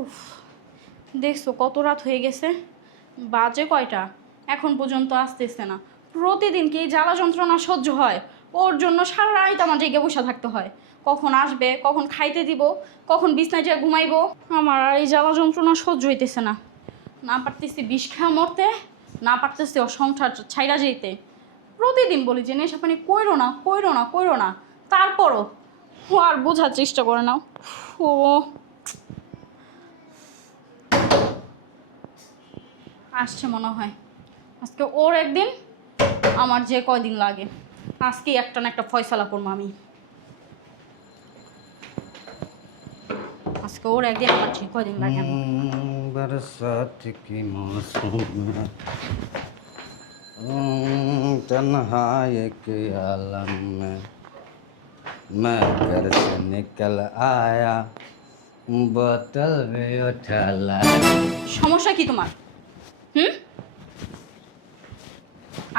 উফ, দেখছো কত রাত হয়ে গেছে, বাজে কয়টা, এখন পর্যন্ত আসতেছে না। প্রতিদিন কি এই জ্বালা যন্ত্রণা সহ্য হয়? ওর জন্য সারা রাত আমার জেগে বসে থাকতে হয়। কখন আসবে, কখন খাইতে দিব, কখন বিছনায় যেয়ে ঘুমাইবো। আমার আর এই জ্বালা যন্ত্রণা সহ্য হইতেছে না। না পারতেছি বিষ খাওয়া মরতে, না পারতেছি ওর সংসার ছাইরা যেতে। প্রতিদিন বলি যে নেশা পানি কইরো না, কইরো না, কইরো না, তারপরও ও আর বোঝার চেষ্টা করে না। ও আসছে মনে হয়, আজকে ওর একদিন, আমার যে কয়দিন লাগে, আজকেই একটা না একটা ফয়সালা করবো আমি। আজকে ওর একদিন, আমার যে কয়দিন লাগে আমি। बरसात की मौसम में तन्हा एक आलम में मैं घर से निकल आया बोतल में उठा लाया। সমস্যা কি তোমার? হুম,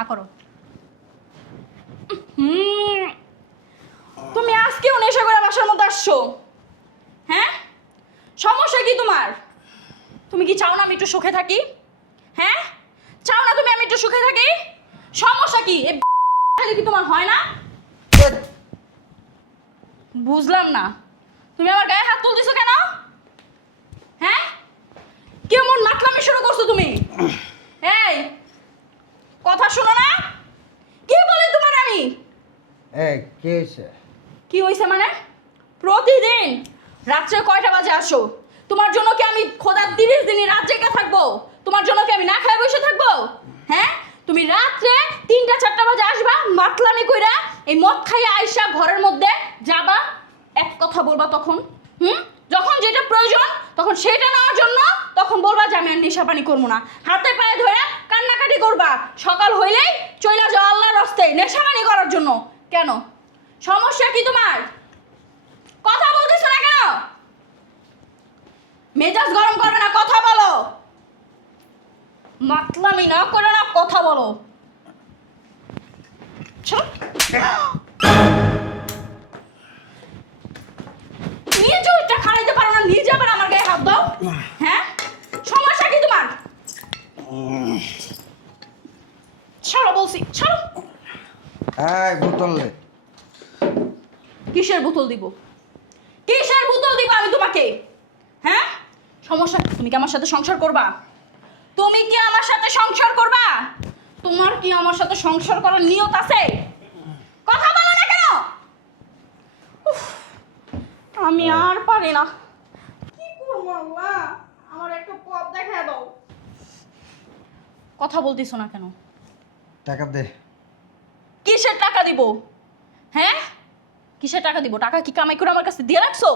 করো। হুম, তুমি আজকেও নেশা করে বাসার মধ্যে আসছো? হ্যাঁ, সমস্যা কি তোমার? তুমি কি চাও না আমি একটু সুখে থাকি? হ্যাঁ, চাও না তুমি আমি একটু সুখে থাকি? সমস্যা কি? এই খালি কি তোমার হয় না? বুঝলাম না, তুমি আমার গায়ে হাত তুলতেছো কেন? হ্যাঁ, কেমন নাটলামি শুরু করছো তুমি? এই কথা শোনো না, কি বলে তোমার আমি? ए कैसे কি হইছে মানে? প্রতিদিন রাত্রে কয়টা বাজে আসো? তোমার জন্য কি আমি খোদার 30 দিনই রাত জেগে থাকবো? তোমার জন্য কি আমি না খেয়ে বসে থাকবো? হ্যাঁ, তুমি রাত্রে 3টা 4টা বাজে আসবা, মাতলামি কইরা এই মদ খাইয়া আইসা ঘরের মধ্যে যাবা, এক কথা বলবা তখন। যখন যেটা প্রয়োজন তখন সেটা নেওয়ার জন্য তখন বলবা যে আমি আর নেশা পানি করবো না, হাতে পায়ে ধরে কান্নাকাটি করবা। সকাল হইলেই চইলা যাও আল্লাহর রাস্তায় নেশা পানি করার জন্য। কেন, সমস্যা কি তোমার? কথা বলতেছ না কেন? মেজাজ গরম করবে না, কথা বলো। মাতলামি না করে না, কথা বলো। চুপ। নিজে ওইটা খাইতে পারো না, নিজে আবার আমার গায়ে হাত দাও। হ্যাঁ, সমস্যা কি তোমার? ছাড়ো বলছি, ছাড়ো। এই বোতল লে কিসের বোতল দিব? কিসের বোতল দিব আমি তোমাকে? হ্যাঁ, সমস্যা কি? তুমি কি আমার সাথে সংসার করবা? তুমি কি আমার সাথে সংসার করবা? তোমার কি আমার সাথে সংসার করার নিয়ত আছে? কথা বলো না কেন? উফ, আমি আর পারি না। কি করবো আল্লাহ, আমার একটা পথ দেখায় দাও। কথা বলতেছো না কেন? টাকা দে। কিসের টাকা দিব? হ্যাঁ, কিসের টাকা দিব? টাকা কি কামাই করে আমার কাছে দিয়ে রাখছো?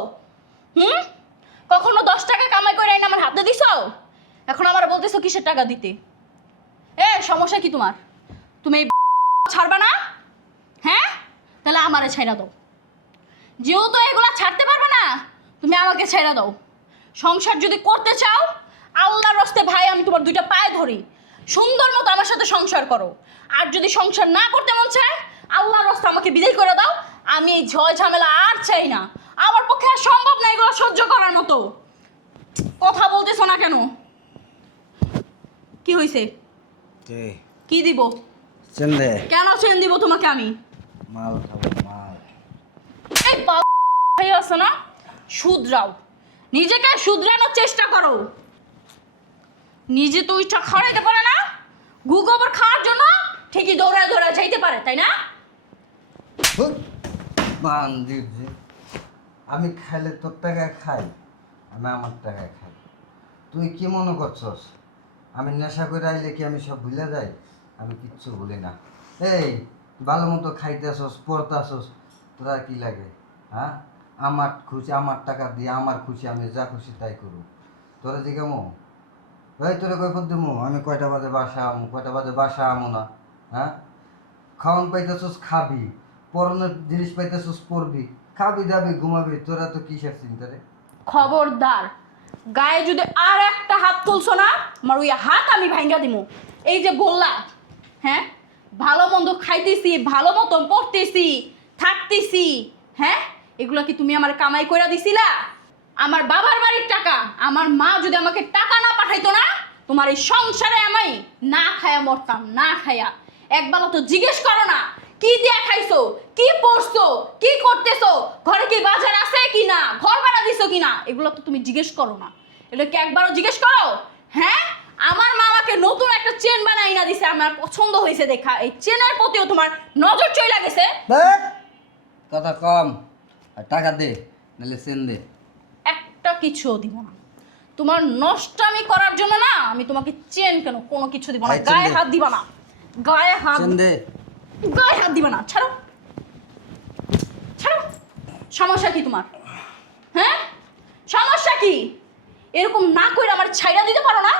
হুম, কখনো 10 টাকা কামাই করে এনে আমার হাতে দিছো? এখন আমার বলতেছো কিসের টাকা দিতে? এ সমস্যা কি তোমার? তুমি এই ছাড়বা না? হ্যাঁ, তাহলে আমারে ছাইড়া দাও। যেহেতু এগুলা ছাড়তে পারবে না, তুমি আমাকে ছাইড়া দাও। সংসার যদি করতে চাও, আল্লাহর রাস্তে ভাই আমি তোমার 2টা পায়ে ধরি, সুন্দর মতো আমার সাথে সংসার করো। আর যদি সংসার না করতে মন চায়, আল্লাহর রাস্তে আমাকে বিদায় করে দাও। আমি এই ঝয় ঝামেলা আর চাই না, আমার পক্ষে আর সম্ভব না এগুলো সহ্য করার মতো। কথা বলতেছো না কেন? কি হয়েছে? দে কি দিব? চেন দে। কেন চেন দিব তোমাকে আমি? মাল খাবো মাল। এই ভাই আছে না, শুধরাও, নিজেকে শুধরানোর চেষ্টা করো। নিজে তো ইচ্ছা খাওয়াইতে পারে না, গু গোবর খাওয়ার জন্য ঠিকই দৌড়ায় দৌড়ায় যাইতে পারে, তাই না? বান্দির যে আমি খাইলে তোর টাকা খাই, আমি আমার টাকা খাই। তুই কি মনে করছস আমি নেশা করে আইলে কি আমি সব ভুলে যাই? আমি কিচ্ছু ভুলি না। এই ভালো মতো খাইতেছস পড়তাছস, তোরা কি লাগে? হ্যাঁ, আমার খুশি আমার টাকা দিয়ে আমার খুশি আমি যা খুশি তাই করু। তোরা জিগামো এই তোরা কই পর দেবো আমি কয়টা বাজে বাসা আমু, কয়টা বাজে বাসা আমু না? হ্যাঁ, খাওয়ান পাইতেছস খাবি, পরনের জিনিস পাইতেছস পরবি, খাবি দাবি ঘুমাবি, তোরা তো কিসের চিন্তা রে? খবরদার, গায়ে যদি আর একটা হাত তুলছো না, আমার ওই হাত আমি ভাঙ্গা দিমু। এই যে বললা, হ্যাঁ, ভালো মন্দ খাইতেছি, ভালো মতো পড়তেছি, থাকতেছি, হ্যাঁ, এগুলো কি তুমি আমার কামাই কইরা দিছিলা? আমার বাবার বাড়ির টাকা আমার মা যদি আমাকে টাকা না পাঠাইতো না, তোমার এই সংসারে আমি না খায়া মরতাম, না খায়া। একবেলা তো জিজ্ঞেস করো না কি দিয়া খাইছো, কি পড়ছো, কি করতেছো, ঘরে কি বাজার আছে কি না, ঘর ভাড়া দিছো কি না, এগুলো তো তুমি জিজ্ঞেস করো না। এটা কি একবারও জিজ্ঞেস করো? হ্যাঁ, আমার মা আমাকে নতুন একটা চেন বানাই না দিছে, আমার পছন্দ হয়েছে দেখা। এই চেনের প্রতিও তোমার নজর চলে গেছে। কথা কম, আর টাকা দে, নাহলে সেন দে। একটা কিছুও দিব না। তোমার নষ্টামি করার জন্য না আমি তোমাকে চেন কেন কোনো কিছু দিব না। এই চেন গায়ে দে। হাত দিবা না, গায়ে হাত, সেন দে। গায়ে হাত দিবা না। ছাড়ো, ছাড়ো। সমস্যা কি তোমার? হ্যাঁ, সমস্যা কি? এরকম না করে আমার ছাইড়া দিতে পারো না?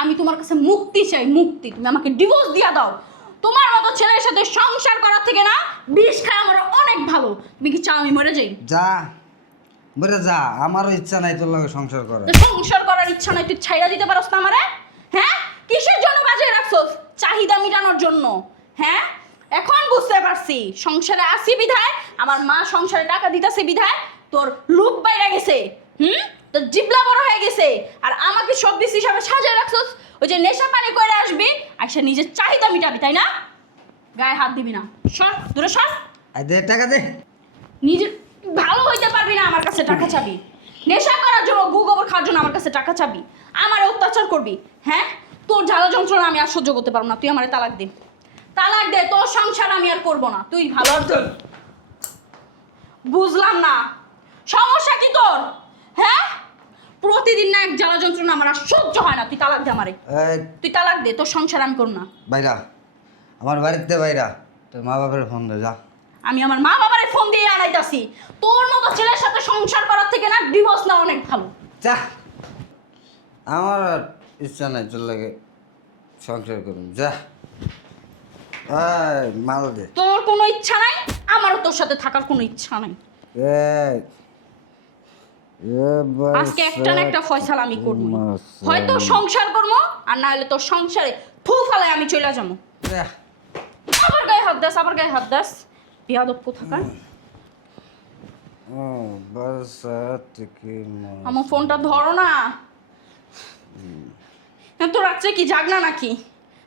আমি তোমার কাছে মুক্তি চাই, মুক্তি। তুমি আমাকে ডিভোর্স দিয়া দাও। তোমার মতো ছেলের সাথে সংসার করার থেকে না বিষ খায় আমার অনেক ভালো। তুমি কি চাও আমি মরে যাই? যা বলে যা, আমারও ইচ্ছা নাই তোর লগে সংসার করার। তো সংসার করার ইচ্ছা নাই, তুই ছাইড়া দিতে পারস না আমারে? হ্যাঁ, কিসের জন্য বাজিয়ে রাখছস? চাহিদা মেটানোর জন্য? হ্যাঁ, এখন বুঝতে পারছি সংসারে আসি বিধায়, আমার মা সংসারে টাকা দিতেছে বিধায় তোর লুপ বাইরে গেছে। তোর জিবলা বড় হয়ে গেছে। আর আমাকে সব দিস হিসাবে সাজিয়ে রাখছস। ওই যে নেশা পানি করে আসবি আর সে নিজের চাহিদা মিটাবি, তাই না? গায়ে হাত দিবি না, সর দূরে সর। আই দে, টাকা দে। নিজে ভালো হইতে পারবি না, আমার কাছে টাকা চাবি। নেশা করার জন্য, গু গোবর খাওয়ার জন্য আমার কাছে টাকা চাবি। আমার অত্যাচার করবি। হ্যাঁ, তোর জ্বালা যন্ত্রণা আমি আর সহ্য করতে পারবো না। তুই আমারে তালাক দে, তালাক দে। তোর সংসার আমি আর করবো না। তুই ভালো আর বুঝলাম না সমস্যা কি তোর? হ্যাঁ, প্রতিদিন না এক জ্বালা যন্ত্রণা আমার আর সহ্য হয় না। তুই তালাক দে আমারে, এই তুই তালাক দে। তোর সংসার আমি করব না। বাইরা, আমার বাড়িতে বাইরা, তোর মা বাবার ফোন দে যা। আমি আমার মা বাবারে ফোন দিয়ে আনাইতাছি। তোর মতো ছেলের সাথে সংসার করার থেকে না ডিভোর্স না অনেক ভালো। যা, আমার আর ইচ্ছা নাই তোর লাগে সংসার করুন, যা। এই মাল দে। তোর কোনো ইচ্ছা নাই, আমারও তোর সাথে থাকার কোনো ইচ্ছা নাই। এই আজকে একটা না একটা ফয়সালা আমি করবো। হয়তো সংসার করবো, আর না হলে তোর সংসারে থু ফেলায় আমি চলে যাবো। আবার গায়ে হাত দাস, আবার গায়ে হাত দাস। বিয়াদব কোথাকার। আমার ফোনটা ধরো না। তো রাত্রে কি জাগনা নাকি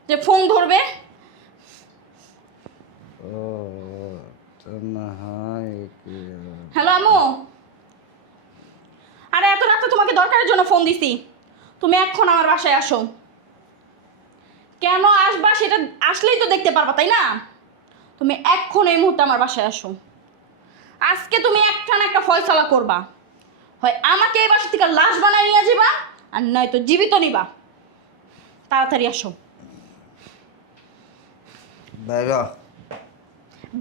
যে ফোন ধরবে? হ্যালো আমু। আরে এত রাতে তোমাকে দরকারের জন্য ফোন দিছি। তুমি এখন আমার বাসায় আসো। কেন আসবা সেটা আসলেই তো দেখতে পারবা, তাই না? তুমি এখন এই মুহূর্তে আমার বাসায় আসো। আজকে তুমি একটা না একটা ফয়সালা করবা। হয় আমাকে এই বাসা থেকে লাশ বানায় নিয়ে যাবা, আর নয়তো জীবিত নিবা। তাড়াতাড়ি আসো।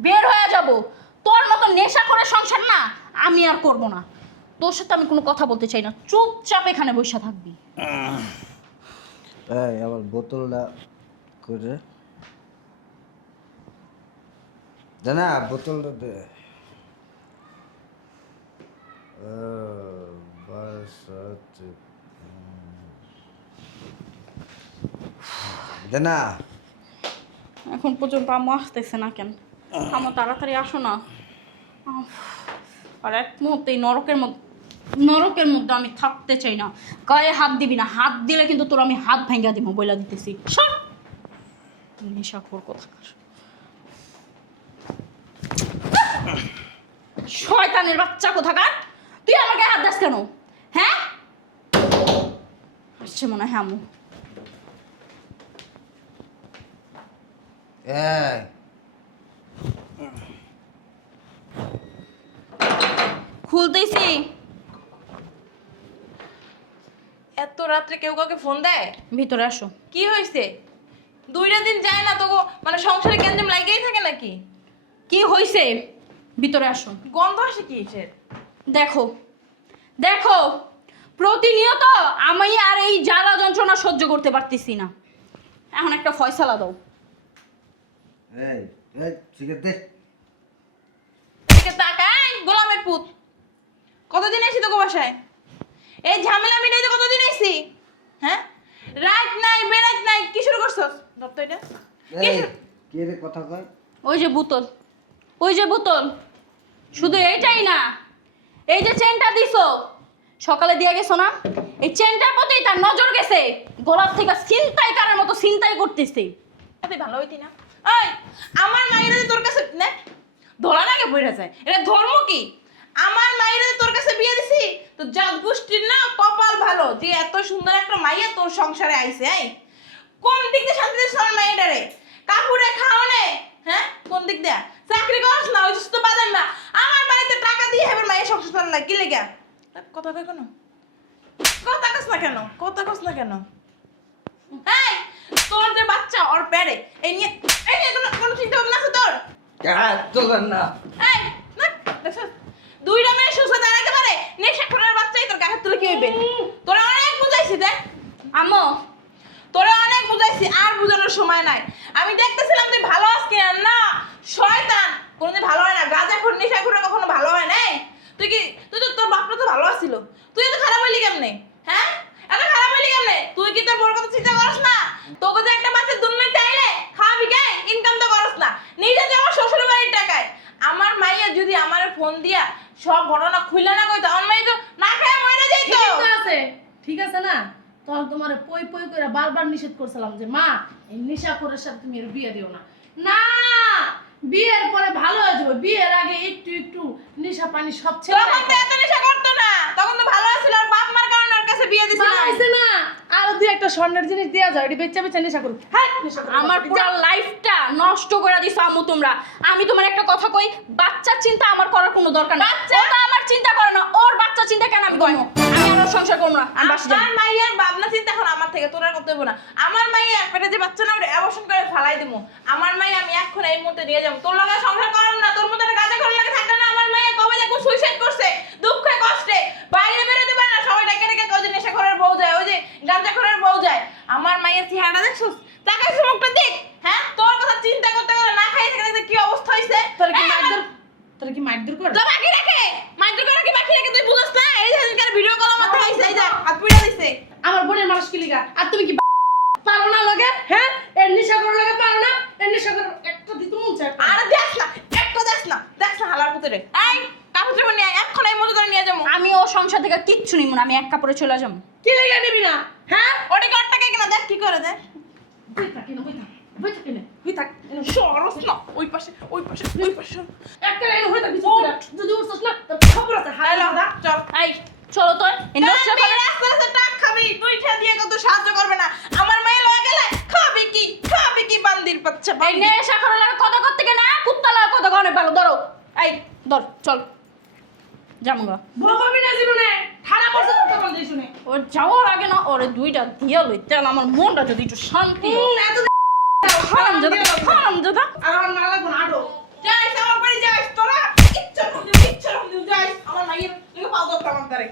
বের হয়ে যাব। তোর মতো নেশা করে সংসার না আমি আর করব না। তোর সাথে আমি কোনো কথা বলতে চাই না। চুপচাপ এখানে বসে থাকবি। এই আবার বোতলটা করে দে না, বোতলটা দে। দে না। এখন পর্যন্ত আম্মু আসতেছে না কেন? আম্মু তাড়াতাড়ি আসো না। আর এক মুহূর্তে এই নরকের মধ্যে আমি থাকতে চাই না। গায়ে হাত দিবি না, হাত দিলে কিন্তু তোর আমি হাত ভাঙ্গা দিব, বইলা দিতেছি। সর, নেশাখোর কোথাকার, শয়তানের বাচ্চা কোথাকার। তুই আমার গায়ে হাত দাস কেন? হ্যাঁ, আসছে মনে হয় আম্মু। খুলতেছি। এত রাত্রে কেউ কাউকে ফোন দেয়? ভিতরে আসো। কি হয়েছে? দুইটা দিন যায় না তো মানে সংসারে গ্যাঞ্জাম লাগেই থাকে নাকি? কি হয়েছে? ভিতরে আসো। গন্ধ আসে কি এসের? দেখো দেখো, প্রতিনিয়ত আমি আর এই জ্বালা যন্ত্রণা সহ্য করতে পারতেছি না। এখন একটা ফয়সালা দাও। এই এই সিগারেট দে। এদিকে তাকাই, গোলামের পুত। কতদিন এসি তোকে বাসায়? এই ঝামেলা মিটাইতে কতদিন এসি? হ্যাঁ, রাত নাই বেরাত নাই, কি শুরু করছস? দপ্তর এটা কি এই শুরু- কে রে কথা কয়? ওই যে বোতল, ওই যে বোতল। শুধু এইটাই না, এই যে চেনটা দিছো সকালে দিয়ে গেছো না, এই চেনটার প্রতি তার নজর গেছে, গলার থেকে ছিনতাই করার মতো ছিনতাই করতেছে। তুই ভালো হইতি না? এই আমার মায়ের যে তোর কাছে না ধরা লাগে বইরা যায়, এটা ধর্ম কি? আমার মায়ের যে তোর কাছে বিয়ে দিছি তো জাত গোষ্ঠীর না কপাল ভালো যে এত সুন্দর একটা মাইয়া তোর সংসারে আইছে। এই কোন দিক দিয়ে শান্তি দিস আমার মাইয়াটারে? কাপুরে খাওয়ানে, হ্যাঁ কোন দিক দিয়ে? চাকরি করস না, ওই তো বাজার না আমার বাড়িতে টাকা দিয়ে এবার মায়ের সংসার চালায় কি লেগা? কথা কয় কেন? কথা কস না কেন? কথা কস না কেন? এই তোর যে বাচ্চা ওর পেড়ে এই নিয়ে কোনো চিন্তা ভাবনা আছে তোর? তোলেন না। এই না দেখছস দুইটা মেয়ে সুস্থ দাঁড়াইতে পারে, নেশাখোরের বাচ্চাই তোর গায়ে হাত তুলে কি হইবে? তোরা অনেক বুঝাইছি দেখ আম্মু, তোরা অনেক বুঝাইছি, আর বুঝানোর সময় নাই। আমি দেখতেছিলাম তুই ভালো আছিস কিনা, না শয়তান কোনদিন ভালো হয় না, গাঁজাখোর নেশাখোর কখনো ভালো হয় না। তুই তো তোর বাপটা তো ভালো আছিল, তুই এত খারাপ হইলি কেমনে? হ্যাঁ এত খারাপ হইলি কেমনে? তুই কি তোর বড় কথা চিন্তা করস না? তোকে যে একটা বাচ্চা দুনিয়ায় চাইলে খাওয়াবি কে? ইনকাম তো করস না, নিজে যে আমার শ্বশুর বাড়ির টাকায়। আমার মাইয়া যদি আমার ফোন দিয়া সব ঘটনা খুইলা না কইতো, আমার মাইয়া তো না খায় মরে যাইতো। ঠিক আছে না? তখন তোমার পই পই করে বারবার নিষেধ করছিলাম যে মা এই নেশাখোরের সাথে তুমি এর বিয়ে দিও না। না, বিয়ের পরে ভালো হয়ে যাবে, বিয়ের আগে একটু একটু নেশা পানি সব ছেড়ে তখন তো এত নেশা করতো না, তখন তো ভালো আছিল, আর বাপ মার কারণে ওর কাছে বিয়ে দিছিলাম। হয়েছে না, আরো দুই একটা স্বর্ণের জিনিস দেওয়া যায়, এটি বেচা বেচা নেশা করুক। হ্যাঁ নেশা করুক। আমার পুরো লাইফটা নষ্ট করে দিছো আম্মু তোমরা। আমি তোমার একটা কথা কই, বাচ্চার চিন্তা আমার করার কোনো দরকার নেই। ও তো আমার চিন্তা করে না, ওর বাচ্চা চিন্তা কেন আমি করবো? আমি আর ওর সংসার করবো না, আমি বাসা যাবো। আমার মাইয়ার ভাবনা চিন্তা এখন আমার থেকে তোর আর করতে হইব না। আমার মাইয়া পেটে যে বাচ্চা না ওরে অ্যাবর্শন করে ফেলাই দিমু। আমার মাইয়া আমি এখন এই মুহূর্তে নিয়ে যাবো, তোর লগে সংসার করব না, তোর মতো একটা গাঁজা করার লাগে থাকলে না। আমার মাইয়া কবে দেখো সুইসাইড করছে দুঃখে কষ্টে, বাইরে বেরোতে পারে না, সবাই ডেকে ডেকে ওই যে নেশাখোরের বউ যায়, ওই যে গাঁজাখোরের বউ যায়। আমার মাইয়ের চেহারা দেখছস, তাকাই মুখটা দেখ। হ্যাঁ তোর কথা চিন্তা করতে করে না খাই থেকে দেখতে কি অবস্থা হইছে। তোর কি মারধর, তোর কি মারধর করে? তো বাকি রাখে মাইন্ড করে কি বাকি রাখে তুই বুঝছ না? এই যে আজকাল ভিডিও কল আমার দেখাইছে, এই যে হাত পুড়া দিছে। আমার বোনের মানুষ কি লিগা? আর তুমি কি পারো না লগে? হ্যাঁ এর নেশা করার লগে পারো না? এর নেশা করার একটা দিতে মন চায়। আরে দেখ না, একটা দেখ না হালার পুতরে। এই কাপড় চোপড় নিয়ে আয়, এখন এই মতো করে নিয়ে যাবো। আমি ও সংসার থেকে কিচ্ছু নিব না, আমি এক কাপড়ে চলে যাবো। কি লিগা নিবি না? হ্যাঁ ওটা কি 8 টাকা কিনা দেখ কি করে দেখ। বই থাক না, বই থাক না, বই থাক। সরস না ওই পাশে। একটা লাইন হয়ে থাকবি যদি উঠছস না তোর খবর আছে। হ্যালো চল। এই চলো তো, এই নষ্ট তুই করে রাস্তা রাস্তা টাক খাবি, তুই খা দিয়ে কত সাহায্য করবে না। আমার মেয়ে লয়ে গেলে খাবি কি বান্দির বাচ্চা এই বান্দি। নেশা করার লাগে কথা করতে না, কুত্তা লাগা কথা কনে ভালো। ধরো, এই ধর, চল যাবো গা। বউ পাবি না জীবনে, ঠাড়া পড়ছে কথা বলতে শুনে। ও যাওয়ার আগে না ওরে দুইটা দিয়া লই, তেল আমার মনটা যদি একটু শান্তি হয়। এত খারাম দাদা আর আমার না লাগবো না আরো। যাইস আমার বাড়ি যাইস তোরা, ইচ্ছা করবি যাইস। আমার মাইয়ের তুই পাও দরকার আমার দ্বারে।